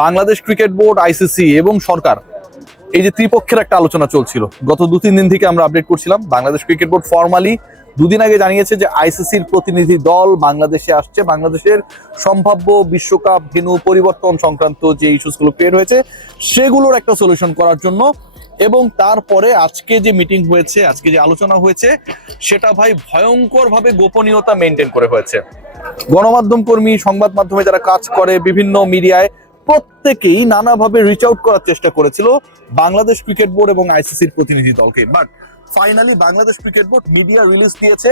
Bangladesh cricket board ICC এবং সরকার, এই যে ত্রিপক্ষের একটা আলোচনা চলছিল। গত দু তিন দিন থেকে আমরা আপডেট করছিলাম, বাংলাদেশ ক্রিকেট বোর্ড ফর্মালি দুদিন আগে জানিয়েছে যে আইসিসির প্রতিনিধি দল বাংলাদেশে আসছে। বাংলাদেশের সম্ভাব্য বিশ্বকাপ ভেনু পরিবর্তন সংক্রান্ত যে ইস্যুসগুলো ক্রিয়েট হয়েছে, সেগুলোর একটা সলিউশন করার জন্য এবং তারপরে আজকে যে মিটিং হয়েছে, আজকে যে আলোচনা হয়েছে, সেটা ভাই ভয়ঙ্কর ভাবে গোপনীয়তা মেনটেন করে হয়েছে। গণমাধ্যম কর্মী, সংবাদ মাধ্যমে যারা কাজ করে বিভিন্ন মিডিয়ায় প্রত্যেকেই নানাভাবে রিচ আউট করার চেষ্টা করেছিল বাংলাদেশ ক্রিকেট বোর্ড এবং আইসিসির প্রতিনিধি দলকে। But finally Bangladesh cricket board media release দিয়েছে।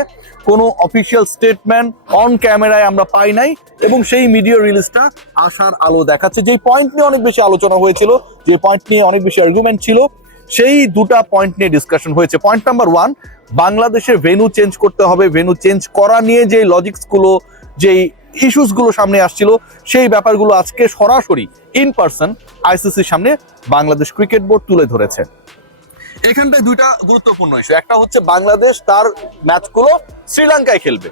কোনো অফিসিয়াল স্টেটমেন্ট অন ক্যামেরায় আমরা পাই নাই এবং সেই মিডিয়া রিলিজটা আসার আলো দেখাচ্ছে। যেই পয়েন্ট নিয়ে অনেক বেশি আলোচনা হয়েছিল, যে পয়েন্ট নিয়ে অনেক বেশি আর্গুমেন্ট ছিল, সেই দুটা পয়েন্ট নিয়ে ডিসকাশন হয়েছে। পয়েন্ট নাম্বার ওয়ান বাংলাদেশের ভেনু চেঞ্জ করতে হবে। ভেনু চেঞ্জ করা নিয়ে যে লজিক্সগুলো, যেই ইস্যুসগুলো সামনে আসছিল, সেই ব্যাপারগুলো আজকে সরাসরি ইন পার্সন আইসিসির সামনে বাংলাদেশ ক্রিকেট বোর্ড তুলে ধরেছে। এখানটায় দুইটা গুরুত্বপূর্ণ ইস্যু একটা হচ্ছে বাংলাদেশ তার ম্যাচগুলো শ্রীলঙ্কায় খেলবে।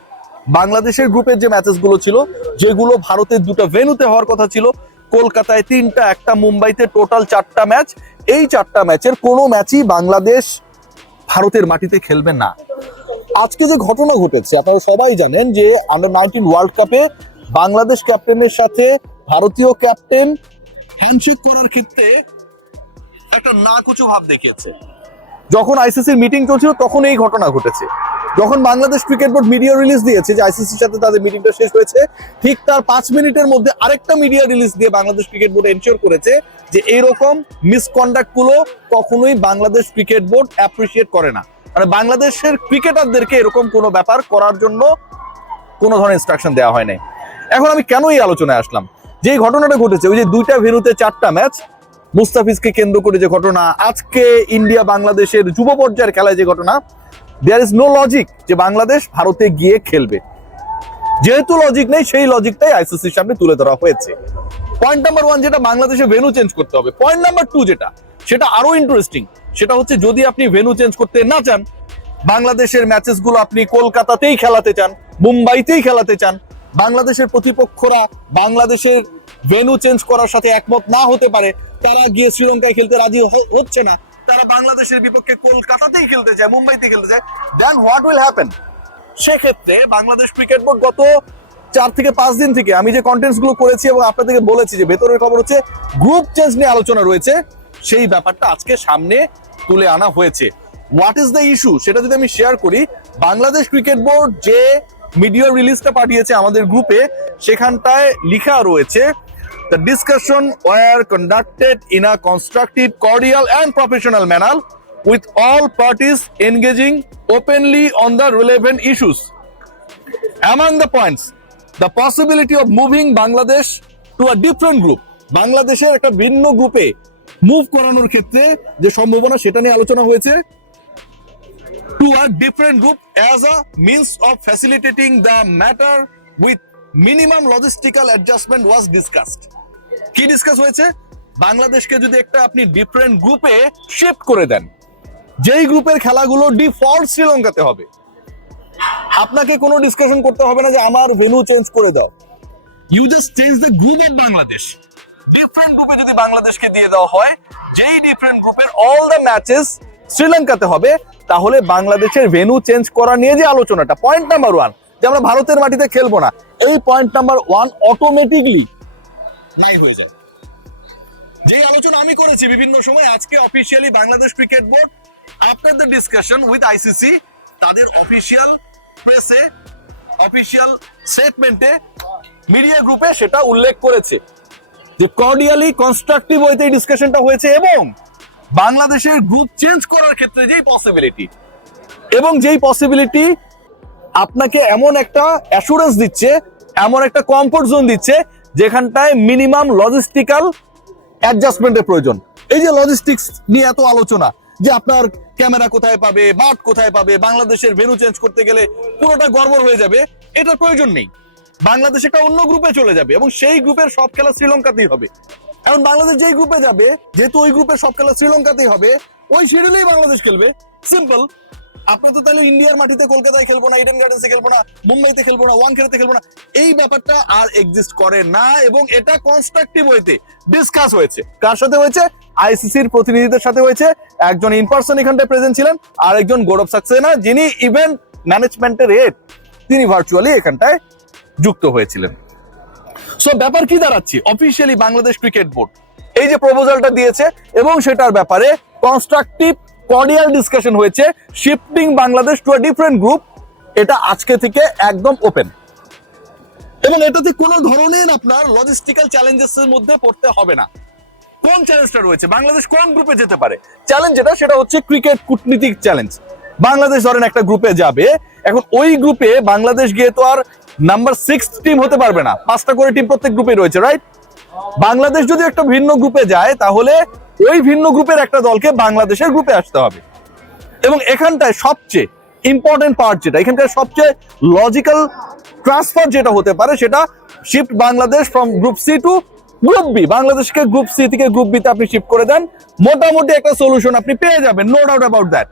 বাংলাদেশের গ্রুপের যে ম্যাচেসগুলো ছিল, যেগুলো ভারতের দুটো ভেন্যুতে হওয়ার কথা ছিল, কলকাতায় তিনটা, একটা মুম্বাইতে টোটাল চারটা ম্যাচ এই চারটা ম্যাচের কোনো ম্যাচই বাংলাদেশ ভারতের মাটিতে খেলবে না। আজকে যে ঘটনা ঘটেছে, আপনারা সবাই জানেন যে আন্ডার নাইনটিন ওয়ার্ল্ড কাপে বাংলাদেশ ক্যাপ্টেনের সাথে ভারতীয় ক্যাপ্টেন হ্যান্ডশেক করার ক্ষেত্রে একটা নাকুচু ভাব দেখিয়েছে। যখন আইসিসির মিটিং চলছিল, তখন এই ঘটনা ঘটেছে। যখন Bangladesh cricket board media release দিয়েছে যে আইসিসির সাথে তাদের মিটিংটা শেষ হয়েছে, ঠিক তার পাঁচ মিনিটের মধ্যে আরেকটা মিডিয়া রিলিজ দিয়ে বাংলাদেশ ক্রিকেট বোর্ড এনশিওর করেছে যে এইরকম মিসকন্ডাক্টগুলো কখনোই বাংলাদেশ ক্রিকেট বোর্ড অ্যাপ্রিসিয়েট করে না। মানে বাংলাদেশের ক্রিকেটারদেরকে এরকম কোনো ব্যাপার করার জন্য কোনো ধরনের ইনস্ট্রাকশন দেওয়া হয় নাই এখন আমি কেন এই আলোচনায় আসলাম? যে ঘটনাটা ঘটেছে, ওই যে দুইটা ভেনুতে চারটা ম্যাচ, মুস্তাফিজকে কেন্দ্র করে যে ঘটনা, আজকে ইন্ডিয়া বাংলাদেশের যুব পর্যায়ের খেলায় যে ঘটনা দেয়ার ইজ নো লজিক যে বাংলাদেশ ভারতে গিয়ে খেলবে। যেহেতু লজিক নেই, সেই লজিকটাই আইসিসির সামনে তুলে ধরা হয়েছে। পয়েন্ট নাম্বার ওয়ান যেটা বাংলাদেশে ভেনু চেঞ্জ করতে হবে। পয়েন্ট নাম্বার টু যেটা সেটা আরও ইন্টারেস্টিং সেটা হচ্ছে যদি আপনি ভেনু চেঞ্জ করতে না চান, বাংলাদেশের ম্যাচেসগুলো আপনি কলকাতাতেই খেলাতে চান, মুম্বাইতেই খেলাতে চান, বাংলাদেশের প্রতিপক্ষরা বাংলাদেশের ভেনু চেঞ্জ করার সাথে একমত না হতে পারে, তারা গিয়ে শ্রীলঙ্কায় খেলতে রাজি হচ্ছে না, তারা বাংলাদেশের বিপক্ষে কলকাতাতেই খেলতে চায় মুম্বাইতে খেলতে চায় দেন হোয়াট উইল হ্যাপেন সেক্ষেত্রে বাংলাদেশ ক্রিকেট বোর্ড গত চার থেকে পাঁচ দিন থেকে আমি যে কন্টেন্টসগুলো করেছি এবং আপনাদেরকে বলেছি যে ভেতরের খবর হচ্ছে গ্রুপ চেঞ্জ নিয়ে আলোচনা রয়েছে সেই ব্যাপারটা আজকে সামনে তুলে আনা হয়েছে হোয়াট ইজ দ্য ইস্যু সেটা যদি আমি শেয়ার করি বাংলাদেশ ক্রিকেট বোর্ড যে মিডিয়া রিলিজটা পাঠিয়েছে আমাদের গ্রুপে সেখানটায় লেখা রয়েছে The discussion were conducted in a constructive, cordial, and professional manner with all parties engaging openly on the relevant issues. Among the points, the possibility of moving Bangladesh to a different group. বাংলাদেশের একটা ভিন্ন গ্রুপে move করানোর ক্ষেত্রে যে সম্ভাবনা সেটা নিয়ে আলোচনা হয়েছে to a different group as a means of facilitating the matter with minimum logistical adjustment was discussed কি ডিসকাস হয়েছে? বাংলাদেশকে যদি একটা আপনি ডিফারেন্ট গ্রুপে শিফট করে দেন, যেই গ্রুপের খেলাগুলো ডিফল্ট শ্রীলঙ্কাতে হবে, আপনাকে কোনো ডিসকাশন করতে হবে না যে আমার ভেনু চেঞ্জ করে দাও। You just change the group of Bangladesh different গ্রুপে যদি বাংলাদেশকে দিয়ে দেওয়া হয়, যেই ডিফারেন্ট গ্রুপের অল দ্য ম্যাচেস শ্রীলঙ্কাতে হবে, তাহলে বাংলাদেশের ভেনু চেঞ্জ করা নিয়ে যে আলোচনাটা পয়েন্ট নাম্বার ওয়ান যে আমরা ভারতের মাটিতে খেলব না, এই পয়েন্ট নাম্বার ওয়ান অটোমেটিকলি নাই হয়ে যায়। যে আলোচনা আমি করেছি বিভিন্ন সময়, আজকে officially Bangladesh cricket board after the discussion with ICC তাদের অফিসিয়াল প্রেসে অফিসিয়াল স্টেটমেন্টে মিডিয়া গ্রুপে সেটা উল্লেখ করেছে। যে কর্ডিয়ালি কনস্ট্রাকটিভ ওয়েতে এই ডিসকাশনটা হয়েছে এবং বাংলাদেশের গ্রুপ চেঞ্জ করার ক্ষেত্রে যেই পসিবিলিটি এবং যেই পসিবিলিটি আপনাকে এমন একটা অ্যাসুরেন্স দিচ্ছে, এমন একটা কমফোর্ট জোন দিচ্ছে যেখানটায় মিনিমাম লজিস্টিক্যাল অ্যাডজাস্টমেন্টের প্রয়োজন। এই যে লজিস্টিক্স নিয়ে এত আলোচনা যে আপনার ক্যামেরা কোথায় পাবে মাঠ কোথায় পাবে, বাংলাদেশের ভেনু চেঞ্জ করতে গেলে পুরোটা গড়বড় হয়ে যাবে, এটার প্রয়োজন নেই। বাংলাদেশ একটা অন্য গ্রুপে চলে যাবে এবং সেই গ্রুপের সব খেলা শ্রীলঙ্কাতেই হবে। এখন বাংলাদেশ যেই গ্রুপে যাবে, যেহেতু ওই গ্রুপের সব খেলা শ্রীলঙ্কাতেই হবে, ওই শিডিউলেই বাংলাদেশ খেলবে। সিম্পল আপনি তো তাহলে ইন্ডিয়ার মাটিতে কলকাতায় খেলব না ইডেন গার্ডেন্সে খেলব না, মুম্বাইতে খেলব না, ওয়াংখেড়েতে খেলব না, এই ব্যাপারটা আর এক্সিস্ট করে না এবং এটা কনস্ট্রাকটিভ হইতে ডিসকাস হয়েছে। কার সাথে হয়েছে? আইসিসির প্রতিনিধিদের সাথে হয়েছে। একজন ইন পার্সন এখানটায় প্রেজেন্ট ছিলেন আর একজন গৌরব সাক্সেনা, যিনি ইভেন্ট ম্যানেজমেন্টের হেড তিনি ভার্চুয়ালি এখানটায় যুক্ত হয়েছিলেন। সো ব্যাপার কি দাঁড়াচ্ছে? অফিসিয়ালি বাংলাদেশ ক্রিকেট বোর্ড এই যে প্রপোজালটা দিয়েছে এবং সেটার ব্যাপারে কনস্ট্রাকটিভ কর্ডিয়াল ডিসকাশন হয়েছে shifting Bangladesh to a different group এটা আজকে থেকে একদম ওপেন এবং এটাতে কোনো ধরনের আপনার লজিস্টিক্যাল চ্যালেঞ্জেস এর মধ্যে পড়তে হবে না। কোন চ্যালেঞ্জটা রয়েছে? বাংলাদেশ কোন গ্রুপে যেতে পারে? চ্যালেঞ্জ যেটা, সেটা হচ্ছে ক্রিকেট কূটনীতিক চ্যালেঞ্জ বাংলাদেশ ধরেন একটা গ্রুপে যাবে, এখন ওই গ্রুপে বাংলাদেশ গিয়ে তো আর নাম্বার সিক্স টিম হতে পারবে না। পাঁচটা করে টিম প্রত্যেক গ্রুপে রয়েছে রাইট বাংলাদেশ যদি একটা ভিন্ন গ্রুপে যায়, তাহলে ওই ভিন্ন গ্রুপের একটা দলকে বাংলাদেশের গ্রুপে আসতে হবে। এবং এখানটায় সবচেয়ে ইম্পর্টেন্ট পার্ট যেটা এখানকার সবচেয়ে লজিক্যাল ট্রান্সফার যেটা হতে পারে, সেটা shift Bangladesh from group C to group B বাংলাদেশকে গ্রুপ সি থেকে গ্রুপ বিতে আপনি শিফট করে দেন। মোটামুটি একটা সলিউশন আপনি পেয়ে যাবেন no doubt about that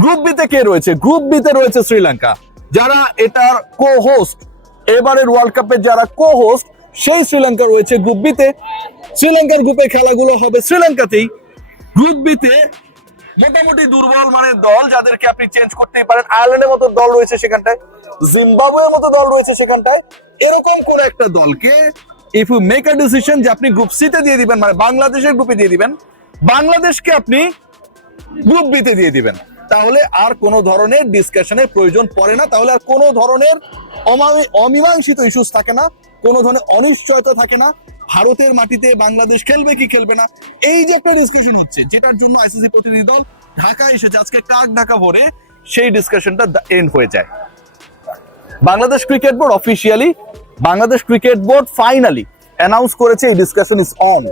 group বিতে কে রয়েছে? গ্রুপ বিতে রয়েছে শ্রীলঙ্কা। যারা এটার কো হোস্ট এবারের ওয়ার্ল্ড কাপের যারা কো হোস্ট সেই শ্রীলঙ্কা রয়েছে গ্রুপ বিতে শ্রীলঙ্কার গ্রুপে খেলাগুলো হবে শ্রীলঙ্কাতেই। গ্রুপ বিতে মোটামুটি দুর্বল মানে দল যাদেরকে আপনি চেঞ্জ করতেই পারেন। আয়ারল্যান্ডের মতো দল রয়েছে সেখানটায় জিম্বাবুয়ের মতো দল রয়েছে সেখানটায়। এরকম কোন একটা দলকে if you make a decision যে আপনি গ্রুপ সিতে দিয়ে দিবেন মানে বাংলাদেশের গ্রুপে দিয়ে দিবেন, বাংলাদেশকে আপনি গ্রুপ বিতে দিয়ে দিবেন। তাহলে আর কোনো ধরনের ডিসকাশনের প্রয়োজন পড়ে না। তাহলে আর কোনো ধরনের অমীমাংসিত ইস্যুস থাকে না, কোনো ধরনের অনিশ্চয়তা থাকে না। ভারতের মাটিতে বাংলাদেশ খেলবে কি খেলবে না, এই যে একটা ডিসকাশন হচ্ছে, যেটার জন্য আইসিসি প্রতিনিধি দল ঢাকা এসেছে, আজকে কাক ঢাকা ভরে সেই ডিসকাশনটা এন্ড হয়ে যায়। Bangladesh cricket board officially Bangladesh cricket board finally announce করেছে, এই discussion is on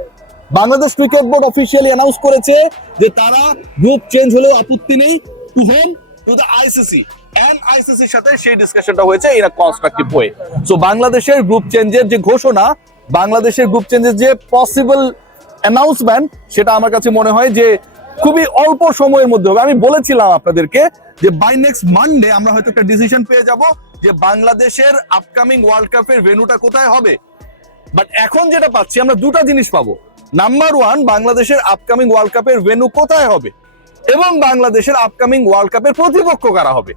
Bangladesh cricket board officially announce করেছে যে তারা গ্রুপ চেঞ্জ হলেও আপত্তি নেই to home to the ICC and আইসিসির সাথে সেই ডিসকাশনটা হয়েছে ইন কনস্ট্রাকটিভ ওয়ে সো বাংলাদেশের গ্রুপ চেঞ্জের যে ঘোষণা, বাংলাদেশের গ্রুপ চেঞ্জের যে পসিবল অ্যানাউন্সমেন্ট সেটা আমার কাছে মনে হয় যে খুবই অল্প সময়ের মধ্যে হবে। আমি বলেছিলাম আপনাদেরকে যে বাই নেক্সট মানডে আমরা হয়তো একটা ডিসিশন পেয়ে যাব যে বাংলাদেশের আপকামিং ওয়ার্ল্ড কাপের ভেন্যুটা কোথায় হবে। বাট এখন যেটা পাচ্ছি, আমরা দুটা জিনিস পাবো। নাম্বার ওয়ান বাংলাদেশের আপকামিং ওয়ার্ল্ড কাপের ভেন্যু কোথায় হবে? এবং বাংলাদেশের আপকামিং ওয়ার্ল্ড কাপের প্রতিপক্ষ কারা হবে?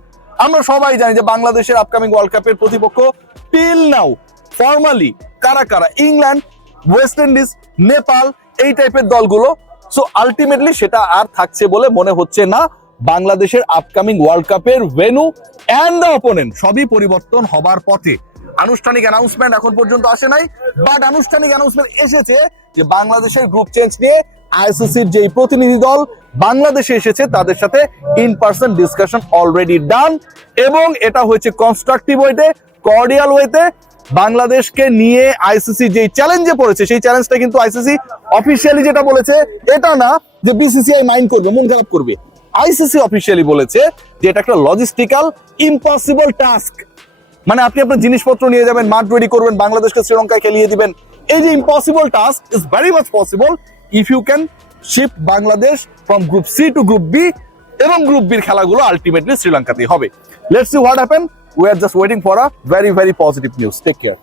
আমরা সবাই জানি যে বাংলাদেশের আপকামিং ওয়ার্ল্ড কাপের প্রতিপক্ষ টিল নাও ফর্মালি কারা কারা? ইংল্যান্ড ওয়েস্ট ইন্ডিজ নেপাল এই টাইপের দলগুলো। সো আলটিমেটলি সেটা আর থাকছে বলে মনে হচ্ছে না। বাংলাদেশের আপকামিং ওয়ার্ল্ড কাপের ভেনু অ্যান্ড দ্য অপোনেন্ট সবই পরিবর্তন হবার পথে। আনুষ্ঠানিক অ্যানাউন্সমেন্ট এখন পর্যন্ত আসে নাই বাট আনুষ্ঠানিক অ্যানাউন্সমেন্ট এসেছে যে বাংলাদেশের গ্রুপ চেঞ্জ নিয়ে আইসিসির যেই প্রতিনিধি দল বাংলাদেশে এসেছে, তাদের সাথে in person discussion already done এবং এটা হয়েছে কনস্ট্রাকটিভ ওয়েতে কর্ডিয়াল ওয়েতে বাংলাদেশকে নিয়ে আইসিসি যেই চ্যালেঞ্জে পড়েছে, সেই চ্যালেঞ্জটা কিন্তু আইসিসি অফিসিয়ালি যেটা বলেছে, এটা না যে বিসিসিআই মাইন্ড করবে, মন খারাপ করবে। আইসিসি অফিসিয়ালি বলেছে যে এটা একটা লজিস্টিক্যাল ইম্পসিবল টাস্ক মানে আপনি আপনার জিনিসপত্র নিয়ে যাবেন, মাঠ রেডি করবেন, বাংলাদেশকে শ্রীলঙ্কায় খেলিয়ে দিবেন। এই যে impossible task is very much possible if you can shift Bangladesh from group C to group B এবং গ্রুপ বির খেলাগুলো আলটিমেটলি শ্রীলঙ্কাতেই হবে। Let's see what happen we are just waiting for a very very positive news take care